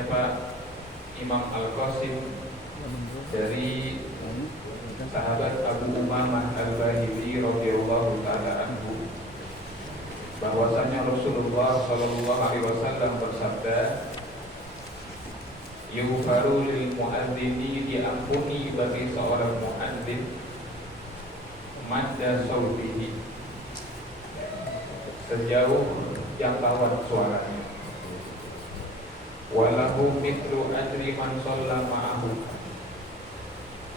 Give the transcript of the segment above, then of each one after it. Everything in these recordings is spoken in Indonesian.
siapa Imam Al-Qasim dari sahabat Abu Umamah Al-Bahili radhiyallahu taala anhu bahwasanya Rasulullah sallallahu alaihi wasallam bersabda, yughfaru lil muadzini, diampuni bagi seorang muadzin madda sautihi, sejauh jangkauan suaranya, walahu mithlu ajri man shalla ma'ahu,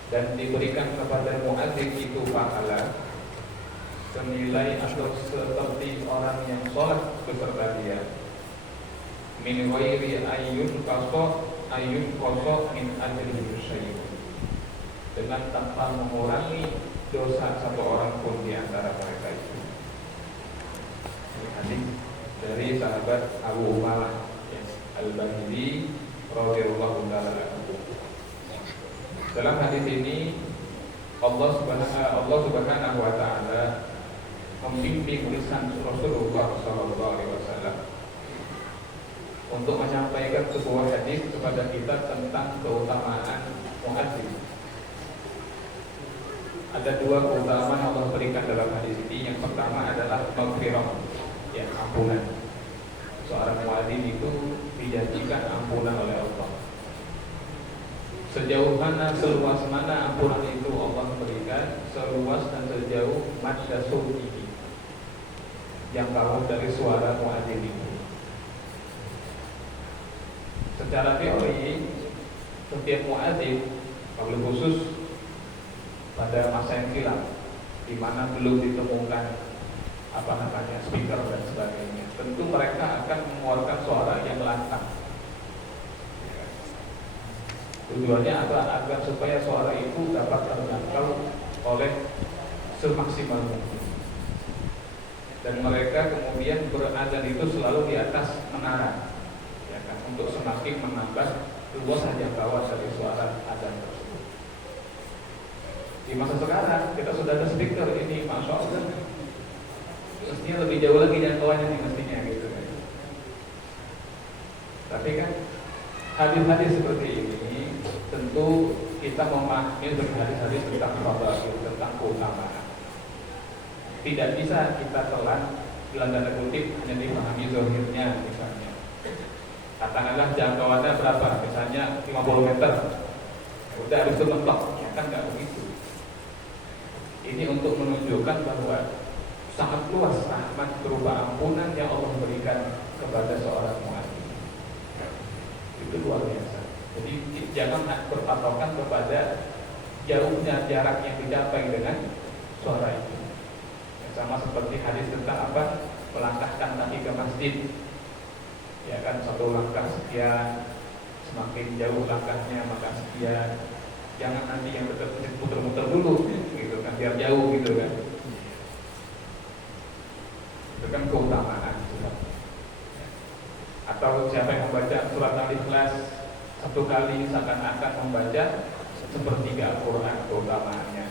dan diberikan kepada muadzin itu pahala senilai atau seperti orang yang sholat beserta dia, min ghairi ayyun koso min ajrihi syai'un, dengan tanpa mengurangi dosa satu orang pun di antara mereka itu. Ini hadis dari sahabat Abu Umamah Al-Bahili radhiyallahu taala anhu. Dalam hadis ini Allah Subhanahu wa taala membimbing lisan Rasulullah sallallahu alaihi wasallam untuk menyampaikan sebuah hadis kepada kita tentang keutamaan muadzin. Ada dua keutamaan yang Allah berikan dalam hadis ini. Yang pertama adalah maghfirah, ya, ampunan. Seorang muadzin itu dijanjikan ampunan oleh Allah. Sejauh mana, seluas mana ampunan itu Allah berikan, seluas dan sejauh madda sautihi, jangkauan dari suara muadzin itu. Secara teori, setiap muadzin, wabil khusus pada masa yang silam, di mana belum ditemukan speaker dan sebagainya, tentu mereka akan mengeluarkan suara yang lantang. Tujuannya agar supaya suara itu dapat terjangkau oleh semaksimal mungkin. Dan mereka kemudian berazan itu selalu di atas menara, ya kan, untuk semakin menambah luas jangkauan dari suara azan tersebut. Di masa sekarang kita sudah ada speaker ini, masya Allah, mestinya lebih jauh lagi jangkauannya nih mestinya gitu kan. Tapi kan hadis-hadis seperti ini tentu kita memahami dari hadis-hadis tentang fadhil, tentang keutamaan. Tidak bisa kita telan dalam tanda kutip hanya dipahami zahirnya. Misalnya katakanlah jangkauannya berapa, misalnya 50 meter, ya udah habis itu mentok, ya kan nggak begitu. Ini untuk menunjukkan bahwa sangat luas rahmat berupa ampunan yang Allah berikan kepada seorang muadzin. Itu luar biasa. Jadi jangan berpatokan kepada jauhnya jarak yang dicapai dengan suara itu. Sama seperti hadis tentang melangkahkan kaki ke masjid, ya kan, satu langkah sekian, semakin jauh langkahnya maka sekian. Jangan nanti yang putar-putar dulu, gitu kan, biar jauh gitu kan. Itu kan keutamaan surat. Atau siapa yang membaca surat Al-Ikhlas satu kali seakan-akan membaca sepertiga Al-Quran keutamaannya.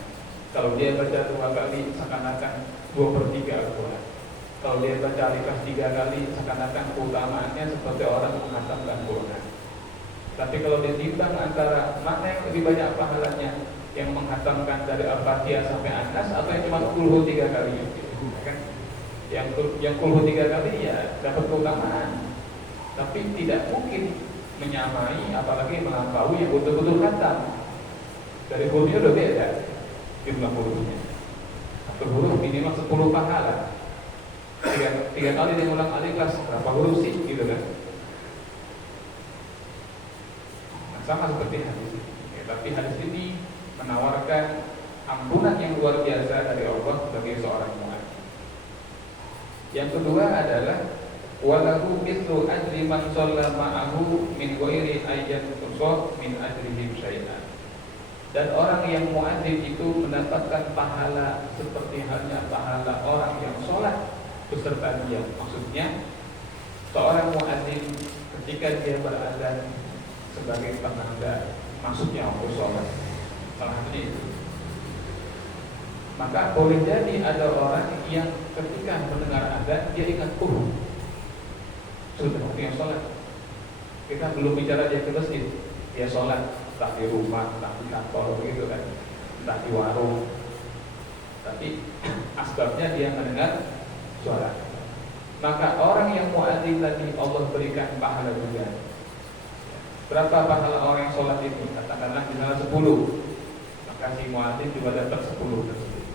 Kalau dia baca 2 kali seakan-akan 2/3 Al-Quran. Kalau dia baca Al-Ikhlas 3 kali seakan-akan keutamaannya seperti orang menghatamkan Quran. Tapi kalau ditimbang antara mana yang lebih banyak pahalanya, yang menghatamkan dari Al-Fatihah sampai An-Nas atau yang cuma kulhu 3 kali, kan? Yang kulhu 3 kali ya dapat keutamaan, tapi tidak mungkin menyamai apalagi melampaui yang betul-betul khatam. Dari hurufnya udah beda jumlah hurufnya. Satu huruf minimal 10 pahala. 3 kali dia ulang Al-Ikhlas, berapa huruf sih gitu kan? Nah, sama seperti hadis ini. Ya, tapi hadis ini menawarkan ampunan yang luar biasa dari Allah bagi seorang muadzin. Yang kedua adalah walahu mithlu ajri man shalla ma'ahu min ghairi ayyan tusab min ajrihim syai'an. Dan orang yang muadzin itu mendapatkan pahala seperti halnya pahala orang yang sholat beserta dia. Maksudnya seorang muadzin ketika dia berazan sebagai penanda masuknya waktu sholat, salah satunya itu, maka boleh jadi ada orang yang ketika mendengar azan dia ingat sudah waktunya sholat, Kita belum bicara dia ke masjid, dia sholat entah di rumah, entah di kantor begitu kan, entah di warung. Tapi asbabnya dia mendengar suara. Maka orang yang muadzin tadi Allah berikan pahala juga. Berapa pahala orang yang sholat ini? Katakanlah misalnya 10, maka si muadzin juga dapat 10 tersebut.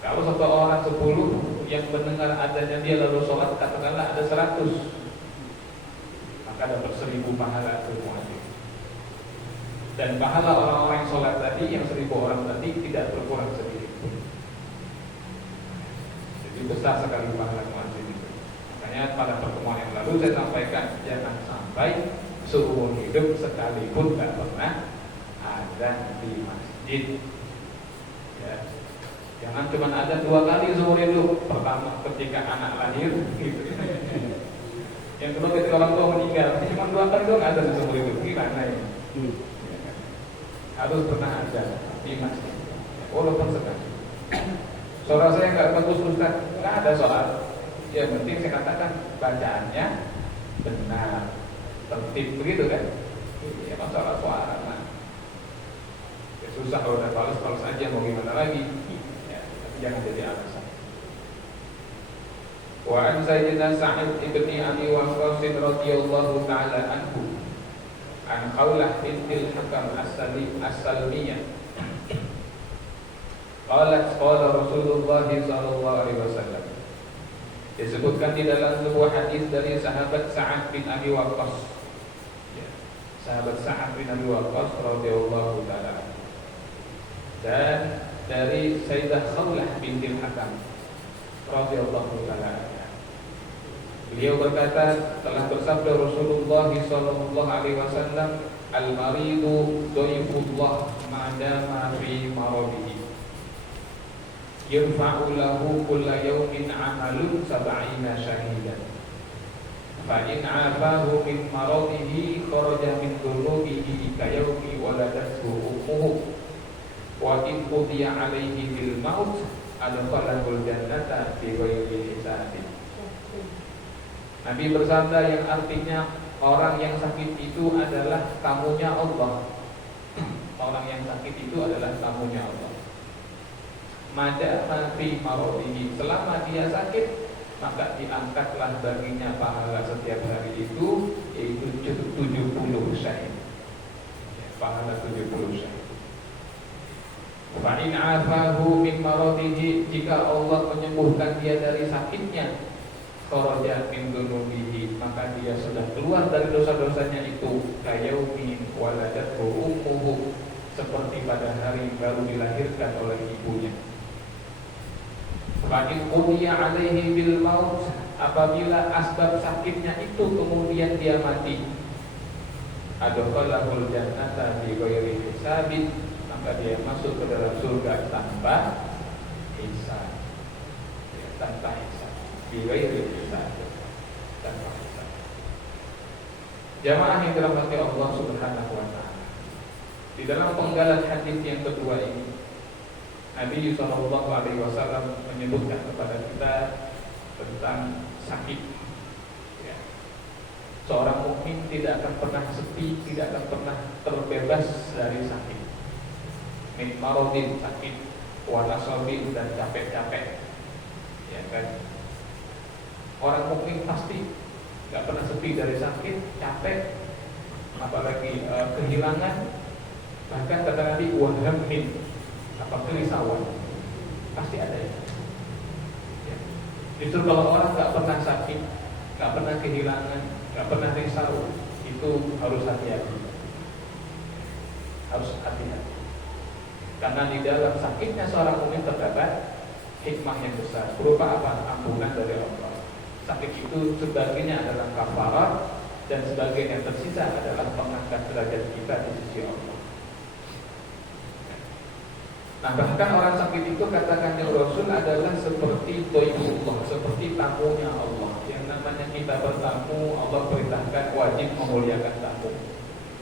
Kalau satu orang 10 yang mendengar adanya dia lalu sholat, katakanlah ada 100, maka dapat 1000 pahala itu muadzin. Dan pahala orang-orang yang sholat tadi, yang 1000 orang tadi tidak berkurang sedikit. Jadi besar sekali pahala muadzin itu. Makanya pada pertemuan yang lalu saya sampaikan, jangan sampai seumur hidup sekalipun tidak pernah azan di masjid. Ya. Jangan cuma ada 2 kali seumur hidup. Pertama ketika anak lahir, gitu. Yang kedua ketika orang tua meninggal. Cuma 2 kali doang ada seumur hidup. Gimana ya? Harus pernah ada di masjid, walaupun sekali. Suara saya nggak bagus Ustaz, nggak ada soal. Yang penting saya katakan bacaannya benar, tertib begitu kan? Ya masalah suara mah ya, susah kalau udah fals aja mau gimana lagi? Ya, tapi jangan jadi alasan. Wa an Sayyidina Sa'id ibni Abi Waqqas radhiyallahu ta'ala anhu an Khawlah bintil Hakam as-Salmiyah qalat qala Rasulullah sallallahu alaihi wasallam. Disebutkan di dalam sebuah hadis dari sahabat Sa'ad bin Abi Waqqas, ya, sahabat Sa'ad bin Abi Waqqas radhiyallahu taala, dan dari Sayyidah Khawlah bintil Hakam radhiyallahu taala. Beliau berkata, telah bersabda Rasulullah sallallahu alaihi wasallam, al-maridu dhaifullah ma dama fi maradihi, yurfa'u lahu kulla yawmin 'amalun 70 syahidan, fa in 'afahu min maradihi kharaja min dhunubihi ka yawmi waladathu ummuhu, wa in qudiya 'alaihi bil maut adkhalahu al-jannata bi ghairi hisabin. Nabi bersabda yang artinya orang yang sakit itu adalah tamunya Allah. Orang yang sakit itu adalah tamunya Allah. Mada fi maradihi, selama dia sakit maka diangkatlah baginya pahala setiap hari itu, yaitu 70 syahid. Pahala 70 syahid. Fa in afahu min maradihi, jika Allah menyembuhkan dia dari sakitnya, kharaja min dunubihi, maka dia sudah keluar dari dosa-dosanya itu, kayaumin waladathu ummuhu, seperti pada hari baru dilahirkan oleh ibunya. Fa in qudiya alaihi bil maut, apabila asbab sakitnya itu kemudian dia mati, adkhalahul jannata bi ghairi hisabin, maka dia masuk ke dalam surga tanpa hisab. Tanpa hisab. Biwairi hisab, tanpa hisab. Jamaah yang dirahmati Allah Subhanahu wa taala. Di dalam penggalan hadis yang kedua ini, Nabi sallallahu alaihi wasallam menyebutkan kepada kita tentang sakit. Ya. Seorang mukmin tidak akan pernah sepi, tidak akan pernah terbebas dari sakit. Min maradin, sakit, wa nasabin, dan capek-capek. Ya kan? Orang mukmin pasti nggak pernah sepi dari sakit, capek, apalagi kehilangan, bahkan kata Nabi wahamin, apa kerisauan, pasti ada itu. Ya. Justru kalau orang nggak pernah sakit, nggak pernah kehilangan, nggak pernah risau, itu harus hati-hati, harus hati-hati. Karena di dalam sakitnya seorang mukmin terdapat hikmah yang besar, berupa apa? Ampunan dari Allah. Sakit itu sebagiannya adalah kafarat, dan sebagian yang tersisa adalah pengangkat derajat kita di sisi Allah. Nah, bahkan orang sakit itu katakan yang Rasul adalah seperti dhaifullah, seperti tamunya Allah. Yang namanya kita bertamu, Allah perintahkan wajib memuliakan tamu.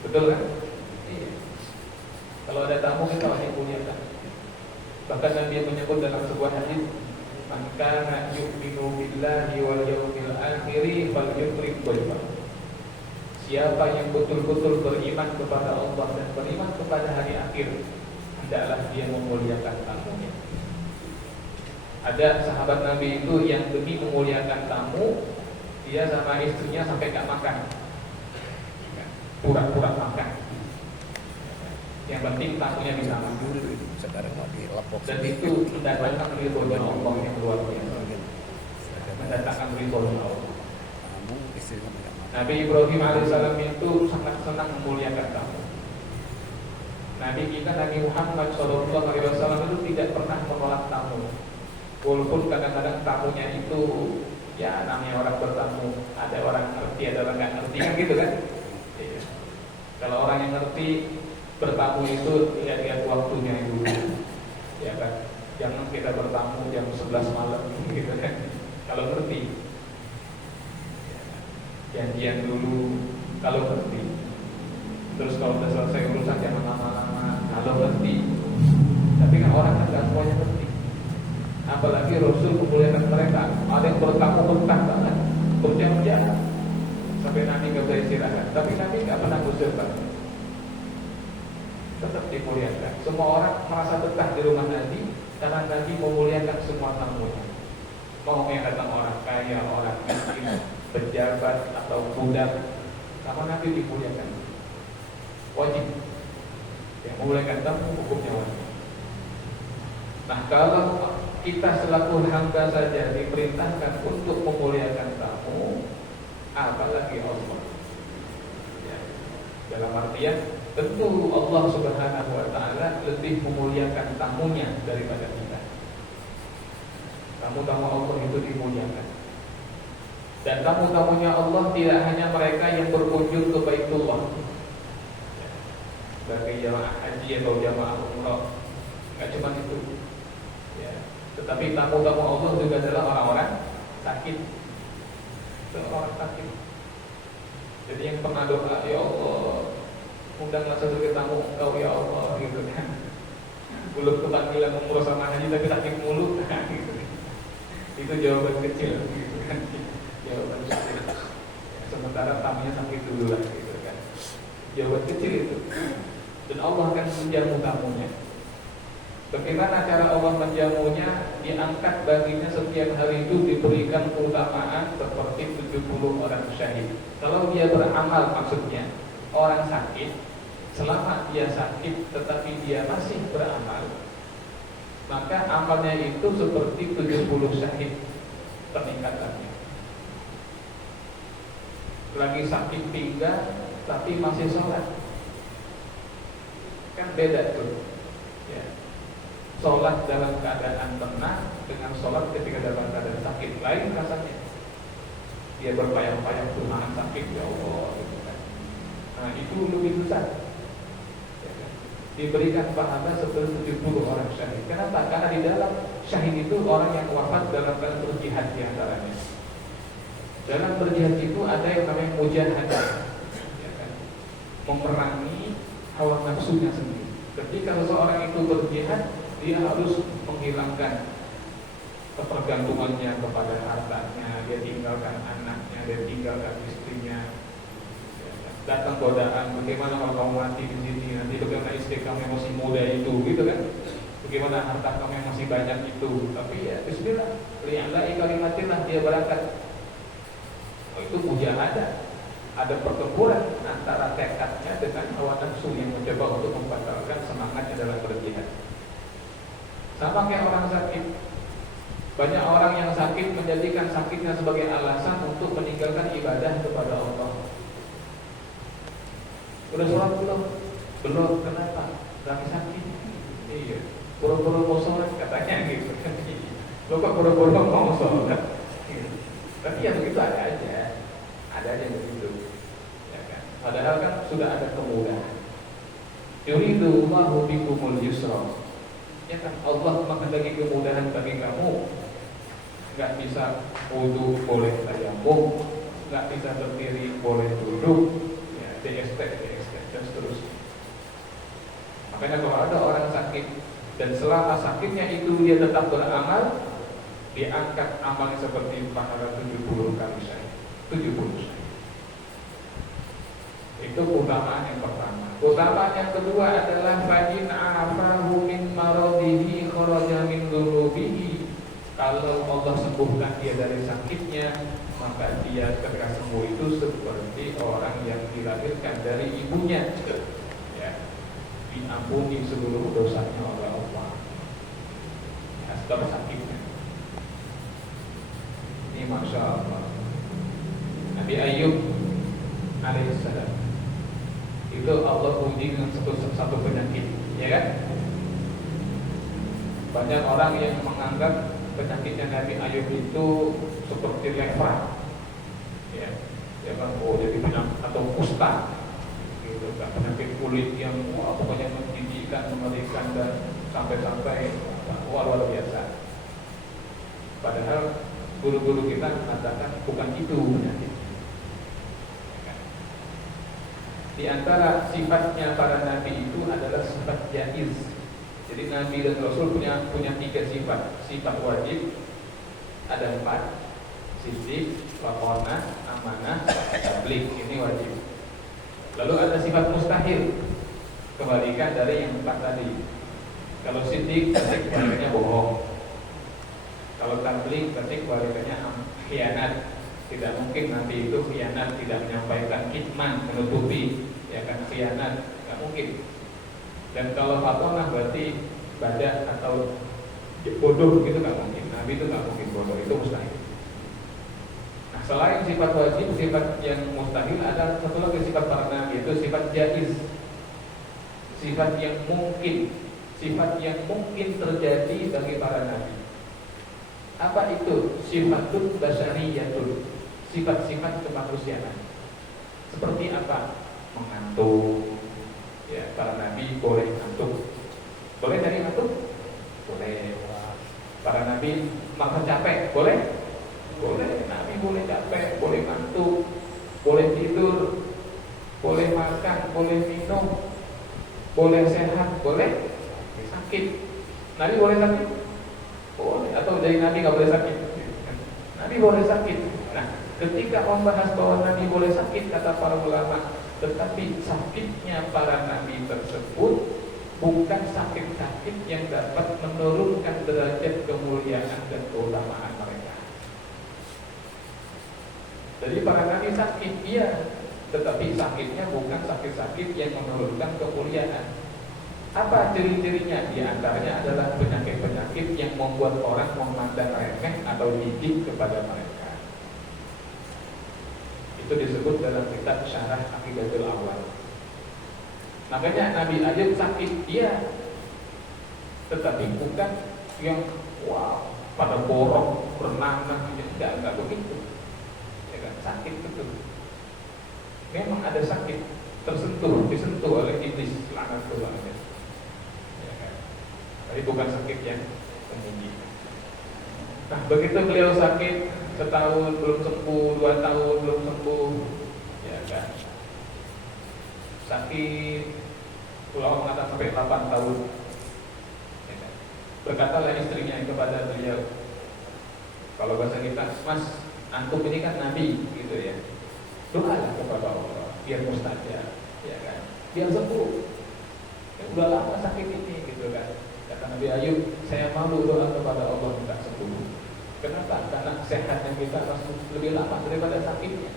Betul kan? Iya. Kalau ada tamu kita wajib muliakan. Bahkan Nabi menyebut dalam sebuah hadis, man kana yu'minu billahi wal yawmil akhir falyukrim dhaifahu. siapa yang betul-betul beriman kepada Allah dan beriman kepada hari akhir, hendaklah dia memuliakan tamunya. Ada sahabat Nabi itu yang demi memuliakan tamu, dia sama istrinya sampai gak makan, pura-pura makan. Yang penting tamunya bisa makan. Dan itu mendatangkan ridhonya Allah yang luar biasa. Mendatangkan ridhonya Allah. Nabi Ibrahim alaihissalam itu sangat senang memuliakan tamu. Nabi kita Nabi Muhammad SAW itu tidak pernah menolak tamu. Walaupun kadang-kadang tamunya itu ya namanya orang bertamu, ada orang ngerti, ada orang nggak ngerti kan gitu kan. Iya. Kalau orang yang ngerti bertamu itu lihat-lihat waktunya dulu, ya kan. Jangan kita bertamu jam 11 malam gitu kan. Kalau ngerti janjian dulu kalau ngerti. Terus kalau sudah selesai urusan jangan lama-lama kalau ngerti. Tapi kan orang kan gak semuanya ngerti. Apalagi Rasul memuliakan mereka. Ada yang bertamu betah banget, berjam-jam sampai Nabi gak bisa istirahat. Tapi Nabi gak pernah usir banget, tetap dimuliakan. Semua orang merasa betah di rumah Nabi karena Nabi memuliakan semua tamunya. Mau yang datang orang kaya, orang miskin, pejabat atau budak, sama Nabi dimuliakan. Wajib. Yang memuliakan tamu hukumnya wajib. Nah, kalau kita selaku hamba saja diperintahkan untuk memuliakan tamu, apalagi Allah. Ya. Dalam artian tentu Allah Subhanahu wa taala lebih memuliakan tamunya daripada kita. Tamu-tamu Allah itu dimuliakan. Dan tamu-tamunya Allah tidak hanya mereka yang berkunjung ke Baitullah, bagi jamaah haji atau jamaah umrah, nggak cuma itu. Ya. Tetapi tamu-tamu Allah juga adalah orang-orang sakit, orang sakit. Jadi yang pernah doa, ya Allah, undanglah satu tamu Engkau ya Allah, gitu kan. Belum kepanggilan umroh sama haji tapi sakit mulu, gitu. Itu jawaban kecil, gitu kan. Jawaban kecil. Sementara tamunya sakit dulu lah, gitu kan. Jawaban kecil itu. Dan Allah akan menjamu tamunya. Bagaimana cara Allah menjamunya? Diangkat baginya setiap hari itu diberikan keutamaan seperti 70 orang syahid. Kalau dia beramal, maksudnya orang sakit, selama dia sakit tetapi dia masih beramal, maka amalnya itu seperti 70 syahid peningkatannya. Lagi sakit pinggang tapi masih sholat, kan beda tuh ya. Sholat dalam keadaan tenang dengan sholat ketika dalam keadaan sakit, lain rasanya. Dia berpayang-payang Tuhan sakit, ya Allah, gitu kan. Nah itu lebih besar ya kan? Diberikan pahala seperti 70 orang syahid. Kenapa? Karena di dalam syahid itu orang yang wafat dalam keadaan berjihad diantaranya. Dalam berjihad itu ada yang namanya mujahadah ya kan? Memerangi hawa nafsunya sendiri. Ketika seseorang itu berjihad, dia harus menghilangkan ketergantungannya kepada hartanya, dia tinggalkan anaknya, dia tinggalkan istrinya. Datang godaan, bagaimana kalau kamu mati di sini, nanti bagaimana istri kamu yang masih muda itu, gitu kan? Bagaimana harta kamu yang masih banyak itu? Tapi ya bismillah, li'ala'i kalimatillah, dia berangkat. Oh, itu mujahadah. Ada pertempuran antara tekadnya dengan hawa nafsu yang mencoba untuk membatalkan semangatnya dalam berjihad. Sama kayak orang sakit. Banyak orang yang sakit menjadikan sakitnya sebagai alasan untuk meninggalkan ibadah kepada Allah. Udah sholat belum? Belum, kenapa? Lagi sakit. Iya, buru-buru mau sholat katanya gitu. Lo kok buru-buru mau sholat? Tapi ya begitu ada aja begitu. Ya kan? Padahal kan sudah ada kemudahan. Yuridullahu bikumul yusra. Ya kan, Allah menghendaki kemudahan bagi kamu. Nggak bisa wudu boleh tayamum, nggak bisa berdiri boleh duduk, ya, DST dan seterusnya. Makanya kalau ada orang sakit dan selama sakitnya itu dia tetap beramal, diangkat amalnya seperti pahala 70 kali syahid. 70 syahid. Itu keutamaan yang pertama. Keutamaan yang kedua adalah fa'in afahu min maradihi kharaja min dhunubihi. Kalau Allah sembuhkan dia dari sakitnya, maka dia ketika sembuh itu seperti orang yang dilahirkan dari ibunya, ya, diampuni seluruh dosanya oleh Allah. Asbab sakitnya. Ini Masya Allah. Nabi Ayub alaihissalam itu Allah uji dengan satu penyakit, ya kan? Banyak orang yang menganggap penyakitnya Nabi Ayub itu seperti lepra, ya kan? Oh, jadi penyakit atau kusta, gitu kan? Penyakit kulit yang pokoknya menjijikkan, mengerikan dan sampai-sampai luar biasa. Padahal guru-guru kita mengatakan bukan itu penyakit. Di antara sifatnya para nabi itu adalah sifat jaiz. Jadi nabi dan rasul punya tiga sifat. Sifat wajib ada 4. Siddiq, wakonah, amanah, tabligh. Ini wajib. Lalu ada sifat mustahil, kebalikan dari yang 4 tadi. Kalau siddiq berarti kebalikannya bohong. Kalau tabligh berarti kebalikannya khianat. Tidak mungkin nanti itu khianat, tidak menyampaikan kitman, menutupi, ya kan, khianat, nggak mungkin. Dan kalau fatonah berarti badak atau bodoh, gitu nggak mungkin. Nabi itu nggak mungkin bodoh, itu mustahil. Nah, selain sifat wajib, sifat yang mustahil ada satu lagi sifat para nabi, itu sifat jaiz, sifat yang mungkin terjadi bagi para nabi. Apa itu? Sifatun basyariyatun, sifat-sifat kemanusiaan. Seperti apa? Mengantuk. Ya, para nabi boleh ngantuk. Boleh dari ngantuk? Boleh. Para nabi merasa capek? Boleh? Boleh. Nabi boleh capek, boleh ngantuk, boleh tidur, boleh makan, boleh minum, boleh sehat, boleh sakit. Nabi boleh sakit? Boleh. Atau dari nabi nggak boleh sakit? Nabi boleh sakit. Nah, ketika membahas bahwa nabi boleh sakit, kata para ulama, tetapi sakitnya para nabi tersebut bukan sakit-sakit yang dapat menurunkan derajat kemuliaan dan keutamaan mereka. Jadi para nabi sakit, iya, tetapi sakitnya bukan sakit-sakit yang menurunkan kemuliaan. Apa ciri-cirinya? Di antaranya adalah penyakit-penyakit yang membuat orang memandang remeh atau jijik kepada mereka. Itu disebut dalam kitab Syarah Aqidatul Awwal. Makanya Nabi Ayub sakit, iya, tetapi bukan yang wow, pada borong, berenang, enggak begitu. Ya kan, sakit betul. Memang ada sakit, disentuh oleh iblis, laknatullah. Tapi bukan sakit yang meninggi. Nah, begitu beliau sakit, setahun belum sembuh, 2 tahun belum sembuh, ya kan. Sakit, ulama mengatakan sampai 8 tahun. Ya kan? Berkatalah istrinya kepada beliau, kalau bahasa kita, Mas, antum ini kan nabi, gitu ya. Doalah kepada Allah, biar mustajab, ya kan. Biar sembuh. Ya, udah lama sakit ini, gitu kan. Kata Nabi Ayub, saya malu doa kepada Allah minta sembuh. Kenapa? Karena sehatnya kita harus lebih lama daripada sakitnya.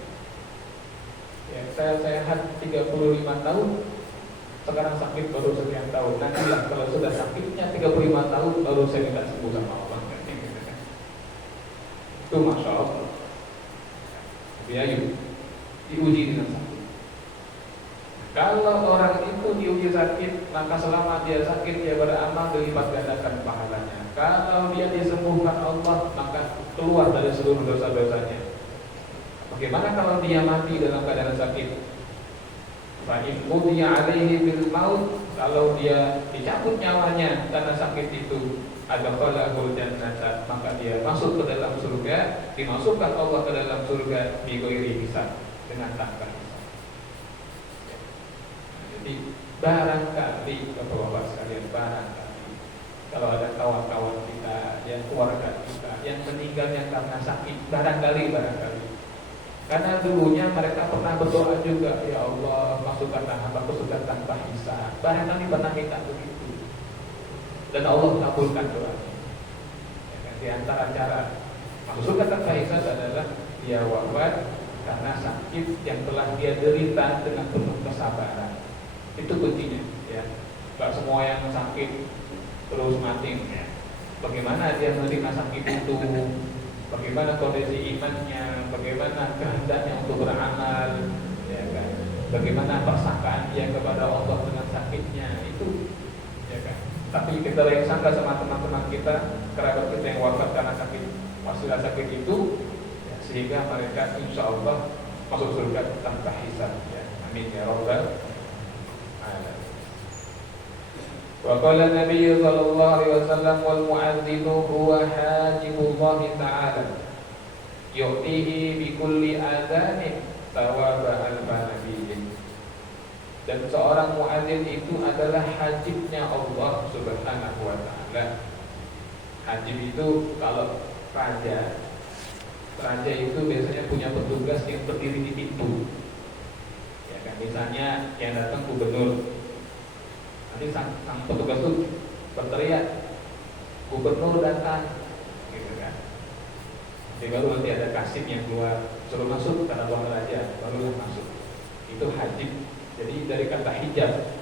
Ya, saya sehat 35 tahun, sekarang sakit baru sekian tahun. Nanti lah kalau sudah sakitnya 35 tahun baru saya minta sembuh sama Allah. Itu Masya Allah. Nabi Ayub diuji dengan sakit. Kalau orang itu diuji sakit, maka selama dia sakit dia beramal dilipat gandakan pahalanya. Kalau dia disembuhkan Allah, maka keluar dari seluruh dosa-dosanya. Bagaimana kalau dia mati dalam keadaan sakit? Fa in qudiya alaihi bil maut, kalau dia dicabut nyawanya karena sakit itu, adkhalahul jannata, maka dia masuk ke dalam surga, dimasukkan Allah ke dalam surga bi ghairi hisab, dengan tanpa hisab. Jadi barangkali Bapak-bapak sekalian, barangkali kalau ada kawan-kawan kita, yang keluarga kita yang meninggalnya karena sakit, barangkali Karena dulunya mereka pernah berdoa juga, ya Allah masukkanlah hambaku surga tanpa hisab. Barangkali pernah minta begitu, dan Allah kabulkan doanya. Ya, di antara cara masuk surga tanpa hisab adalah dia wafat karena sakit yang telah dia derita dengan penuh kesabaran. Itu kuncinya, ya. Gak semua yang sakit terus mati. Ya. Bagaimana dia menerima sakit itu? Bagaimana kondisi imannya, bagaimana kehendaknya untuk beramal, ya kan? Bagaimana persangkaan dia kepada Allah dengan sakitnya itu, ya kan? Tapi kita yang sangka sama teman-teman kita, kerabat kita yang wafat karena sakit, masalah sakit itu, ya, sehingga mereka insya Allah masuk surga tanpa hisab. Ya. Amin ya Rabbal alamin. Wa qala Nabi sallallahu alaihi wasallam wal mu'adzinu huwa hajibullah ta'ala yu'tihi bi kulli adzanin thawaba al-nabiyyin. Dan seorang muadzin itu adalah hajibnya Allah Subhanahu wa taala. Hajib itu kalau raja itu biasanya punya petugas yang berdiri di pintu. Ya kan, misalnya yang datang gubernur. Nanti sang petugas itu berteriak, gubernur datang, gitu kan. Jadi baru nanti ada kasih yang keluar, suruh masuk karena ruang raja, baru masuk. Itu hajib. Jadi dari kata hijab,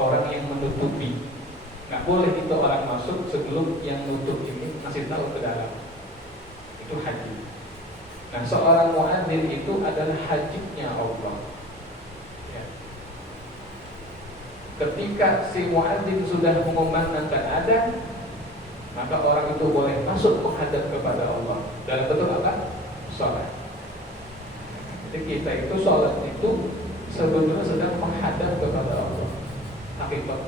orang yang menutupi. Nggak boleh itu orang masuk sebelum yang nutup ini masih tahu ke dalam. Itu hajib. Nah, seorang muadzin itu adalah hajibnya Allah. Ketika si muadzin sudah mengumandangkan adzan, maka orang itu boleh masuk menghadap kepada Allah dalam bentuk apa? Salat. Jadi kita itu salat itu sebenarnya sedang menghadap kepada Allah. Hakikat.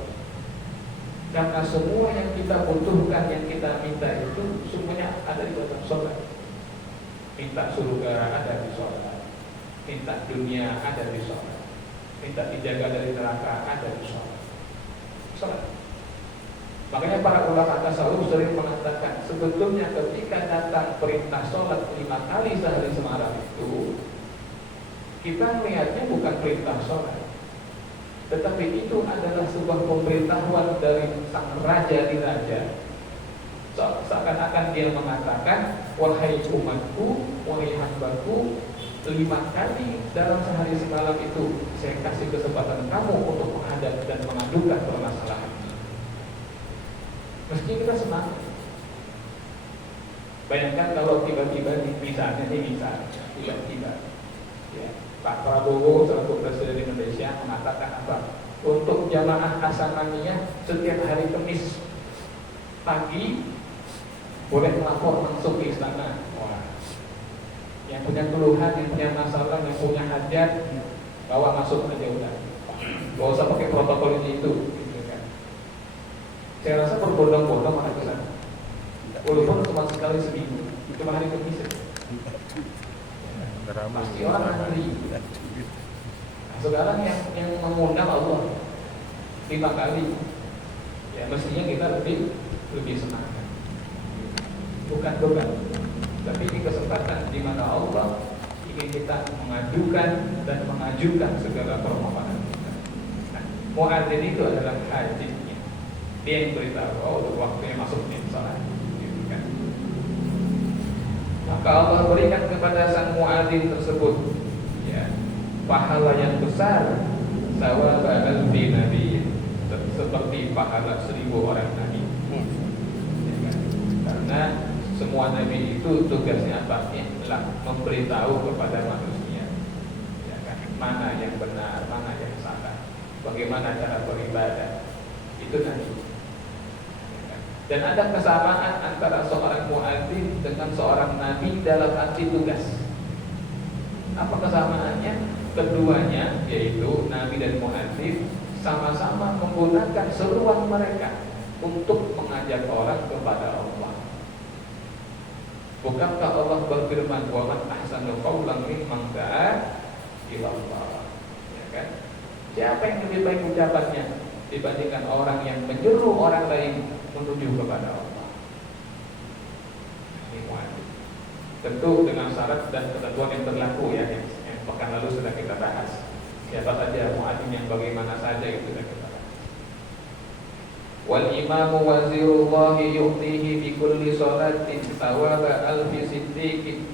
Karena semua yang kita butuhkan, yang kita minta itu semuanya ada di dalam salat. Minta surga ada di salat. Minta dunia ada di salat. Minta dijaga dari neraka ada di sholat. Makanya para ulama tasawuf sering mengatakan sebetulnya ketika datang perintah sholat 5 kali sehari semalam itu, kita melihatnya bukan perintah sholat, tetapi itu adalah sebuah pemberitahuan dari sang raja di raja. Seakan-akan dia mengatakan, wahai umatku, wahai hambaku, 5 kali dalam sehari semalam itu saya kasih kesempatan kamu untuk menghadap dan mengadukan permasalahan. Meski kita senang. Bayangkan kalau tiba-tiba misalnya tiba-tiba ya, Pak Prabowo selaku Presiden Indonesia mengatakan apa? Untuk jamaah Hasananiyah setiap hari Kamis pagi boleh melapor langsung ke istana. Wah. Yang punya keluhan, yang punya masalah, yang punya hajat, bawa masuk aja udah. Gak usah pakai protokol ini itu, gitu kan. Saya rasa berbondong-bondong orang ke sana. Walaupun cuma sekali seminggu, cuma hari Kamis. Pasti orang antri. Nah, sekarang yang mengundang Allah 5 kali, ya mestinya kita lebih semangat. Bukan beban. Tapi ini kesempatan di mana Allah ingin kita mengajukan dan mengajukan segala permohonan kita. Nah, muadzin itu adalah hajibnya. Dia yang beritahu, oh waktunya masuknya salat, gitu kan. Maka Allah berikan kepada sang muadzin tersebut, ya, pahala yang besar, sawab alfi nabi, seperti pahala 1000 orang nabi. Ya kan? Karena semua nabi itu tugasnya apa? Adalah memberitahu kepada manusia, ya kan? Mana yang benar, mana yang salah, bagaimana cara beribadah. Itu nabi. Ya kan? Dan ada kesamaan antara seorang muadzin dengan seorang nabi dalam arti tugas. Apa kesamaannya? Keduanya, yaitu nabi dan muadzin, sama-sama menggunakan seruan mereka untuk mengajak orang kepada Allah. Bukankah Allah berfirman, wa man ahsanu qawlan mimman da'a ila Allah, ya kan? Siapa yang lebih baik ucapannya dibandingkan orang yang menyeru orang lain menuju kepada Allah? Ini wajib. tentu dengan syarat dan ketentuan yang berlaku ya, yang pekan lalu sudah kita bahas. Siapa saja muadzin yang bagaimana saja itu sudah kita bahas. Wal imamu wazirullahi yu'tihi bi kulli sholatin thawaba alfi siddiqin.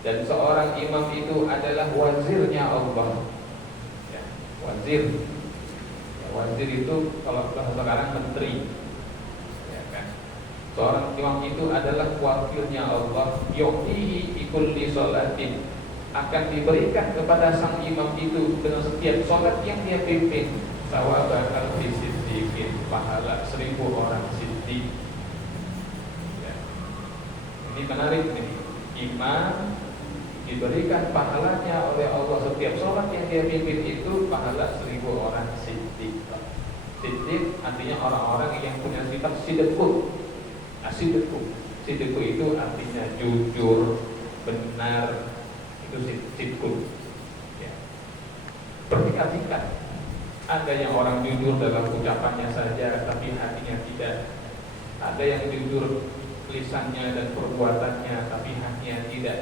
Dan seorang imam itu adalah wazirnya Allah. Ya, wazir. Ya, wazir itu kalau bahasa sekarang menteri. Seorang imam itu adalah wakilnya Allah. Yu'tihi bi kulli sholatin, akan diberikan kepada sang imam itu dengan setiap sholat yang dia pimpin thawaba alfi siddiqin, pahala 1000 orang siddiq. Ya. Ini menarik nih. Imam diberikan pahalanya oleh Allah, setiap sholat yang dia pimpin itu pahala 1000 orang siddiq. Siddiq artinya orang-orang yang punya sifat sidqun. Sidqu itu artinya jujur, benar, itu sidqu. Ya. Perhatikan, ada yang orang jujur dalam ucapannya saja, tapi hatinya tidak. Ada yang jujur lisannya dan perbuatannya, tapi hatinya tidak.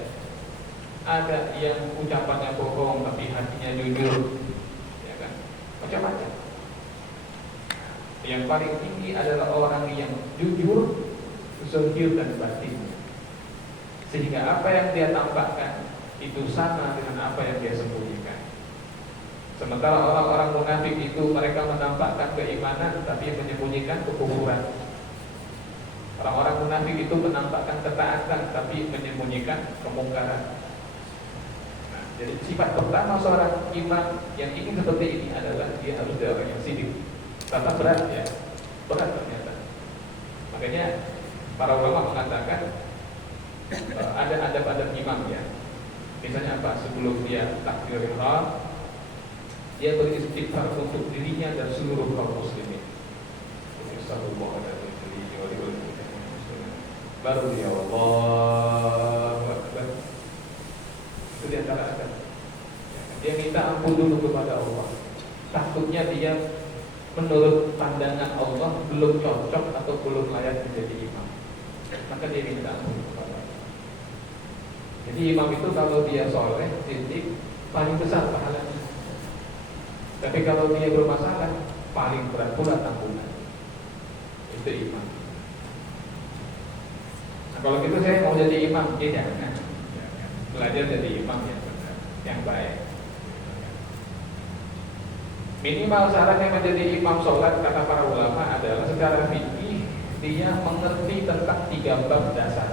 Ada yang ucapannya bohong, tapi hatinya jujur. Ya kan? Macam-macam. Yang paling tinggi adalah orang yang jujur, zahir dan batin, sehingga apa yang dia tampakkan itu sama dengan apa yang dia sembunyikan. Sementara orang-orang munafik itu mereka menampakkan keimanan tapi menyembunyikan kekufuran. Orang-orang munafik itu menampakkan ketaatan tapi menyembunyikan kemungkaran. Nah, jadi sifat pertama seorang imam yang ingin seperti ini adalah dia harus dari orang yang sidik. Tata berat ya, berat ternyata. Makanya para ulama mengatakan ada adab-adab imam ya. Misalnya apa? Sebelum dia takbir ihram, dia beristighfar untuk dirinya dan seluruh kaum muslimin. Baru dia Allahu Akbar. Itu di antara adab. Dia minta ampun dulu kepada Allah. Takutnya dia menurut pandangan Allah belum cocok atau belum layak menjadi imam, maka dia minta ampun kepada Allah. Jadi imam itu kalau dia soleh, siddiq, paling besar pahalanya. Tapi kalau dia bermasalah, paling berat pula tanggungan. Itu imam. Nah, kalau gitu saya mau jadi imam, ya jangan. Belajar jadi imam yang benar, yang baik. Minimal syaratnya menjadi imam sholat kata para ulama adalah secara fikih dia mengerti tentang 3 bab dasar.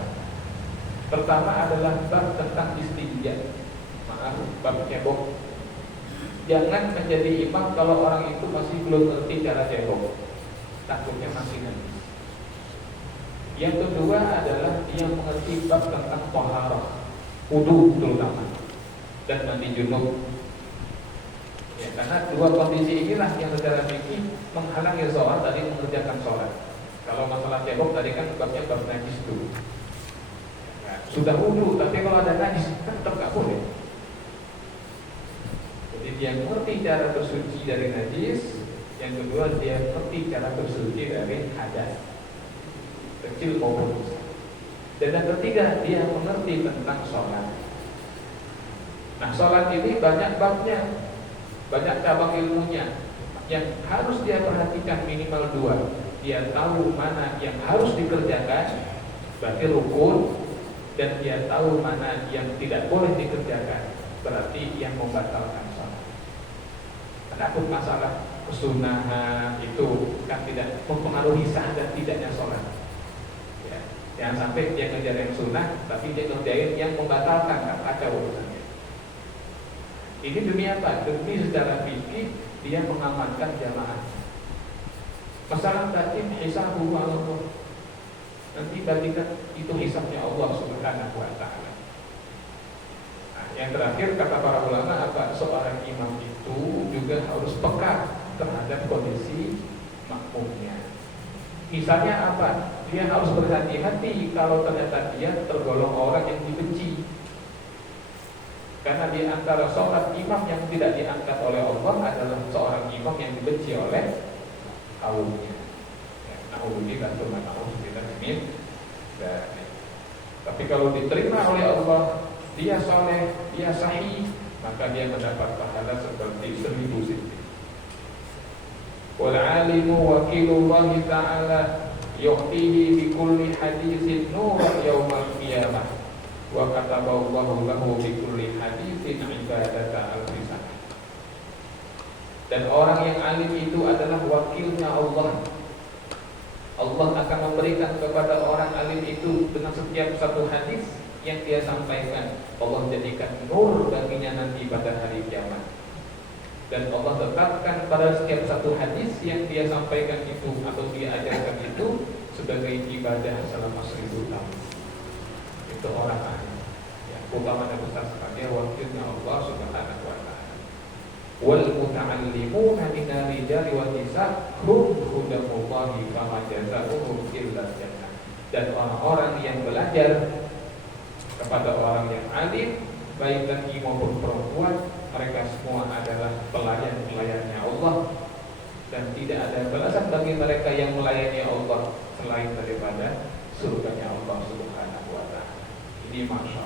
Pertama adalah bab tentang istinja, bab cebok. Jangan menjadi imam kalau orang itu masih belum ngerti cara cebok, takutnya masih najis. Yang kedua adalah dia mengerti bab tentang taharah, wudu terutama, dan mandi junub. Ya, karena 2 kondisi inilah yang secara fikih menghalangi sholat dari mengerjakan sholat. Kalau masalah cebok tadi kan babnya bab najis dulu. Nah, sudah wudu, tapi kalau ada najis kan tetap nggak boleh. Jadi dia mengerti cara bersuci dari najis. Yang kedua dia mengerti cara bersuci dari hadas, kecil maupun besar. Dan yang ketiga dia mengerti tentang sholat. Nah, sholat ini banyak babnya, banyak cabang ilmunya yang harus dia perhatikan minimal 2. Dia tahu mana yang harus dikerjakan, berarti rukun, dan dia tahu mana yang tidak boleh dikerjakan, berarti yang membatalkan sholat. Adapun masalah kesunahan itu kan tidak mempengaruhi sah dan tidaknya sholat. Ya, jangan sampai dia kerja yang sunnah, tapi dia kerjain yang membatalkan, kan kacau urusannya. Ini demi apa? Demi secara fikih dia mengamankan jamaah. Masalah batin hisabuhu Allah. Nanti bagikan itu hisabnya Allah Subhanahu wa taala. Nah, yang terakhir kata para ulama apa? Seorang imam itu juga harus peka terhadap kondisi makmumnya. Misalnya apa? Dia harus berhati-hati kalau ternyata dia tergolong orang yang dibenci. Karena di antara sholat imam yang tidak diangkat oleh Allah adalah seorang imam yang dibenci oleh kaumnya. Na'udzubillah tsumma na'udzubillah min dzalik. Tapi kalau diterima oleh Allah, dia soleh, dia sahih, maka dia mendapat pahala seperti 1000 siddiq. Wal alimu wakilullahi ta'ala yu'tihi bi kulli haditsin nuran yaumal qiyamah wa kataballahu lahu bi kulli haditsin ibadata al-lisan. Dan orang yang alim itu adalah wakilnya Allah. Allah akan memberikan kepada orang alim itu dengan setiap satu hadis yang dia sampaikan, Allah jadikan nur baginya nanti pada hari kiamat. Dan Allah tetapkan pada setiap satu hadis yang dia sampaikan itu atau dia ajarkan itu sebagai ibadah selama 1000 tahun. Itu orang alim yang utamanya besar sebagai wakilnya Allah Subhanahu wa ta'ala. Wal muta'allimuna minal rijali wan nisa hum hudamullahi kama jazaohum illa jannah. Dan orang-orang yang belajar kepada orang yang alim, baik laki maupun perempuan, mereka semua adalah pelayan-pelayannya Allah, dan tidak ada balasan bagi mereka yang melayani Allah selain daripada surganya Allah Subhanahu wa ta'ala. Ini Masya